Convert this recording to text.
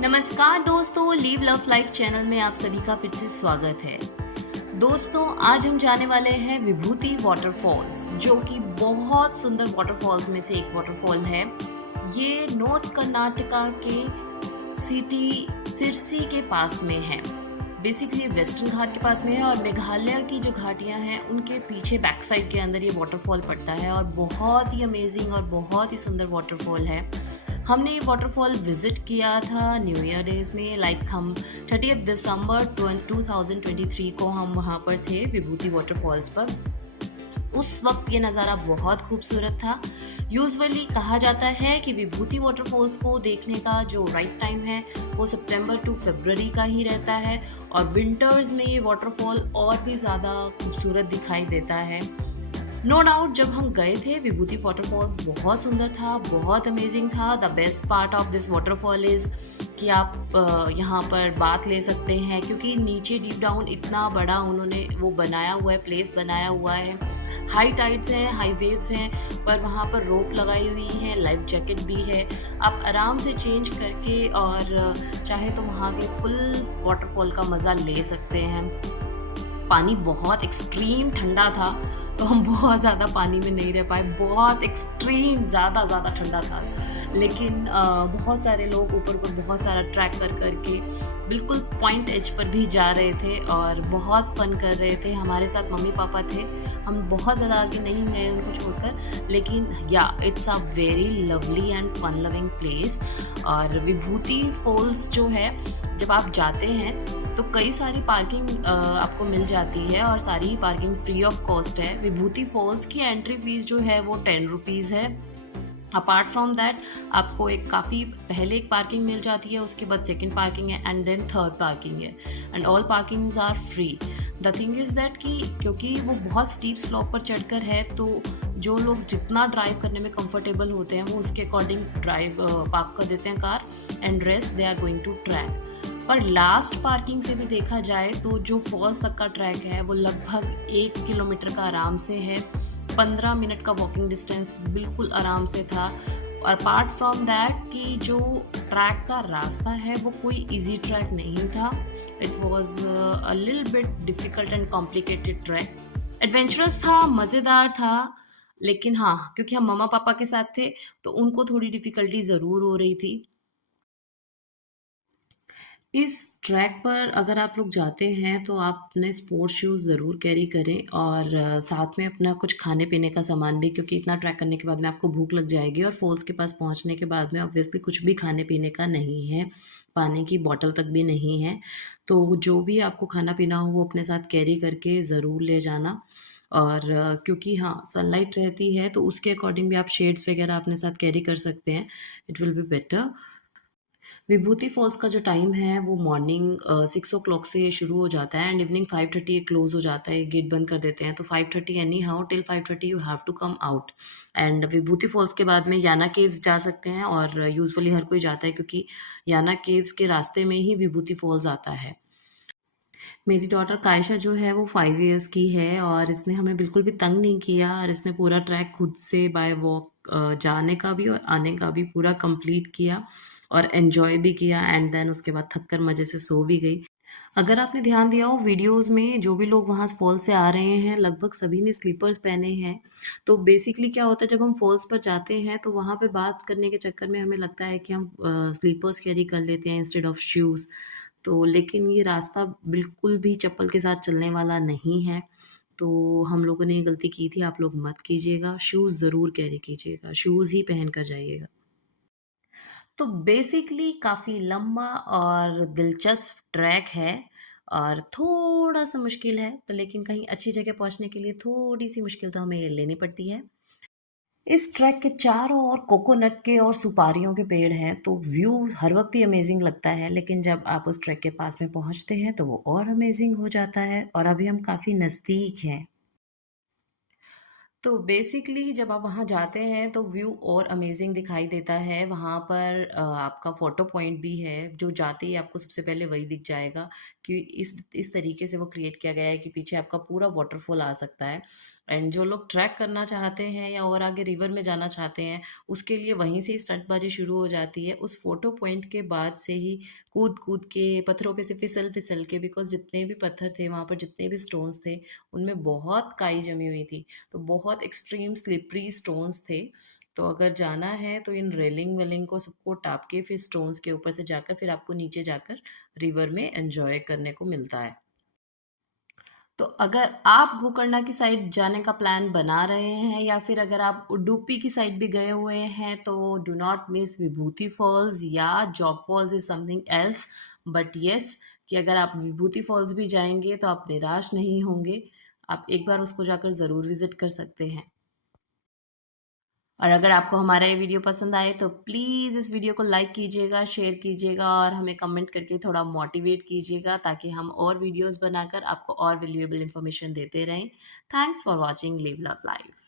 नमस्कार दोस्तों, live love life channel में आप सभी का फिर से स्वागत है। दोस्तों, आज हम जाने वाले हैं विभूति वाटरफॉल्स, जो कि बहुत सुंदर वाटरफॉल्स में से एक वाटरफॉल है। ये नॉर्थ कर्नाटका के सिटी सिरसी के पास में है। बेसिकली वेस्टर्न घाट के पास में है और मेघालय की जो घाटियाँ हैं उनके पीछे बैक साइड के अंदर ये वाटरफॉल पड़ता है और बहुत ही अमेजिंग और बहुत ही सुंदर वाटरफॉल है। हमने ये वाटरफॉल विजिट किया था न्यू ईयर डेज में, हम 30 दिसंबर 2023 को हम वहाँ पर थे विभूति वाटरफॉल्स पर। उस वक्त ये नज़ारा बहुत खूबसूरत था। यूजुअली कहा जाता है कि विभूति वाटरफॉल्स को देखने का जो राइट टाइम है वो सितंबर टू फरवरी का ही रहता है और विंटर्स में ये वाटरफॉल और भी ज़्यादा खूबसूरत दिखाई देता है। नो डाउट जब हम गए थे विभूति वाटरफॉल्स बहुत सुंदर था, बहुत अमेजिंग था। The best part of this waterfall is कि आप यहाँ पर बात ले सकते हैं, क्योंकि नीचे डीप डाउन इतना बड़ा उन्होंने वो बनाया हुआ है, प्लेस बनाया हुआ है। हाई टाइड्स हैं, हाई वेव्स हैं, पर वहाँ पर रोप लगाई हुई है, लाइफ जैकेट भी है। आप आराम से चेंज करके और चाहे तो वहाँ के फुल वाटरफॉल का मज़ा ले सकते हैं। पानी बहुत एक्सट्रीम ठंडा था, तो हम बहुत ज़्यादा पानी में नहीं रह पाए। बहुत एक्सट्रीम ज़्यादा ठंडा था, लेकिन बहुत सारे लोग ऊपर पर बहुत सारा ट्रैक कर करके बिल्कुल पॉइंट एज पर भी जा रहे थे और बहुत फन कर रहे थे। हमारे साथ मम्मी पापा थे, हम बहुत ज़्यादा आगे नहीं गए उनको छोड़कर, लेकिन या it's a very lovely and fun loving place. और विभूति फॉल्स जो है, जब आप जाते हैं तो कई सारी पार्किंग आपको मिल जाती है और सारी पार्किंग फ्री ऑफ कॉस्ट है। विभूति फॉल्स की एंट्री फीस जो है वो 10 रुपीज़ है। अपार्ट फ्रॉम दैट आपको काफ़ी पहले एक पार्किंग मिल जाती है, उसके बाद सेकंड पार्किंग है एंड देन थर्ड पार्किंग है, and all parkings are free. The thing is that कि क्योंकि वो बहुत स्टीप स्लॉप पर चढ़कर है, तो जो लोग जितना ड्राइव करने में कंफर्टेबल होते हैं वो उसके अकॉर्डिंग पार्क कर देते हैं car, and rest they are going to track. पर लास्ट पार्किंग से भी देखा जाए तो जो फॉल्स तक का ट्रैक है वो लगभग 1 किलोमीटर का आराम से है। 15 मिनट का वॉकिंग डिस्टेंस बिल्कुल आराम से था। और अपार्ट फ्रॉम दैट कि जो ट्रैक का रास्ता है वो कोई इजी ट्रैक नहीं था। It was a little bit difficult and complicated track. Adventurous था, मज़ेदार था, लेकिन हाँ, क्योंकि हम मम्मा पापा के साथ थे तो उनको थोड़ी डिफ़िकल्टी ज़रूर हो रही थी। इस ट्रैक पर अगर आप लोग जाते हैं तो आप अपने स्पोर्ट्स शूज़ ज़रूर कैरी करें और साथ में अपना कुछ खाने-पीने का सामान भी, क्योंकि इतना ट्रैक करने के बाद में आपको भूख लग जाएगी और फॉल्स के पास पहुँचने के बाद में ऑब्वियसली कुछ भी खाने-पीने का नहीं है, पानी की बॉटल तक भी नहीं है। तो जो भी आपको खाना-पीना हो वो अपने साथ कैरी करके ज़रूर ले जाना। और क्योंकि हाँ, सनलाइट रहती है तो उसके अकॉर्डिंग भी आप शेड्स वगैरह अपने साथ कैरी कर सकते हैं। It will be better. Vibhuti Falls का जो टाइम है वो मॉर्निंग 6 ओ क्लॉक से शुरू हो जाता है एंड इवनिंग 5:30 ये क्लोज हो जाता है, गेट बंद कर देते हैं। तो 5:30 anyhow till 5:30 you have to come out. And Vibhuti Falls के बाद में याना केव्स जा सकते हैं और यूजुअली हर कोई जाता है, क्योंकि याना केव्स के रास्ते में ही विभूति फॉल्स आता है। मेरी डॉटर कायशा जो है वो 5 इयर्स की है और इसने हमें बिल्कुल भी तंग नहीं किया और इसने पूरा ट्रैक खुद से बाय वॉक जाने का भी और आने का भी पूरा कंप्लीट किया और एन्जॉय भी किया एंड देन उसके बाद थक कर मज़े से सो भी गई। अगर आपने ध्यान दिया हो वीडियोज़ में, जो भी लोग वहाँ फॉल से आ रहे हैं लगभग सभी ने स्लीपर्स पहने हैं। तो बेसिकली क्या होता है, जब हम फॉल्स पर जाते हैं तो वहाँ पे बात करने के चक्कर में हमें लगता है कि हम स्लीपर्स कैरी कर लेते हैं इंस्टेड ऑफ शूज़। तो लेकिन ये रास्ता बिल्कुल भी चप्पल के साथ चलने वाला नहीं है। तो हम लोगों ने ये गलती की थी, आप लोग मत कीजिएगा, शूज़ ज़रूर कैरी कीजिएगा, शूज़ ही पहन कर जाइएगा। तो बेसिकली काफ़ी लंबा और दिलचस्प ट्रैक है और थोड़ा-सा मुश्किल है, तो लेकिन कहीं अच्छी जगह पहुँचने के लिए थोड़ी-सी मुश्किल तो हमें लेनी पड़ती है। इस ट्रैक के चारों ओर कोकोनट के और सुपारियों के पेड़ हैं, तो व्यू हर वक़्त ही अमेज़िंग लगता है, लेकिन जब आप उस ट्रैक के पास में पहुँचते हैं, तो वो और अमेज़िंग हो जाता है और अभी हम काफ़ी नज़दीक हैं। तो बेसिकली जब आप वहाँ जाते हैं तो व्यू और अमेजिंग दिखाई देता है। वहाँ पर आपका फ़ोटो पॉइंट भी है, जो जाते ही आपको सबसे पहले वही दिख जाएगा कि इस तरीके से वो क्रिएट किया गया है कि पीछे आपका पूरा वॉटरफॉल आ सकता है। एंड जो लोग ट्रैक करना चाहते हैं या और आगे रिवर में जाना चाहते हैं, उसके लिए वहीं से ही स्टंटबाजी शुरू हो जाती है। उस फ़ोटो पॉइंट के बाद से ही कूद-कूद के, पत्थरों पे से फिसल-फिसल के, बिकॉज़ जितने भी पत्थर थे वहाँ पर, जितने भी स्टोन्स थे, उनमें बहुत काई जमी हुई थी। तो बहुत एक्सट्रीम स्लिपरी स्टोन्स थे। तो अगर जाना है तो इन रेलिंग-वेलिंग को सबको टाँप के फिर स्टोन्स के ऊपर से जाकर फिर आपको नीचे जाकर रिवर में एन्जॉय करने को मिलता है। तो अगर आप गोकर्णा की साइड जाने का प्लान बना रहे हैं या फिर अगर आप उडुपी की साइड भी गए हुए हैं तो do not miss Vibhuti falls या Jog falls is something else. But yes, कि अगर आप विभूति फॉल्स भी जाएंगे तो आप निराश नहीं होंगे। आप एक बार उसको जाकर ज़रूर विजिट कर सकते हैं। और अगर आपको हमारा ये वीडियो पसंद आए तो प्लीज़ इस वीडियो को लाइक कीजिएगा, शेयर कीजिएगा और हमें कमेंट करके थोड़ा मोटिवेट कीजिएगा ताकि हम और वीडियोस बनाकर आपको और वैल्यूएबल इन्फॉर्मेशन देते रहें। Thanks for watching live love life.